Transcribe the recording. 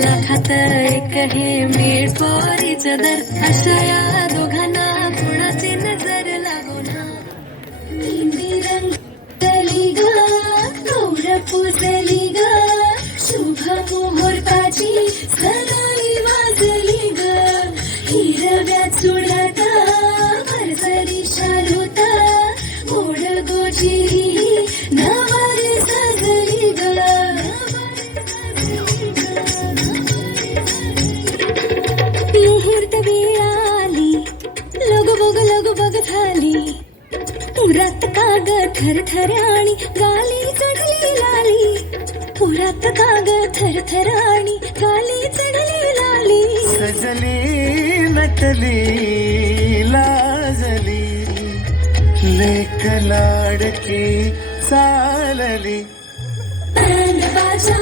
लाखात एक हे मेड फॉर इच अदर, अशा या दोघांना कोणाची नजर लागो ना. मेहंदी रंगली ग, गौर पुसली ग, शुभ मुहूर्ताची सनई वाजली ग. हिरव्या चुड्यात भरसरी शालूत, मोड गोजिरी नवर सजली ग. मुहूर्त वेळ आली, लगबग झाली, पुरात काग थरथर आणि गाली चढली लाली. पुरात काग थरथर आणि गाली चढली लाली. सजली नटली लाजली, लेक लाडकी चालली. बाजा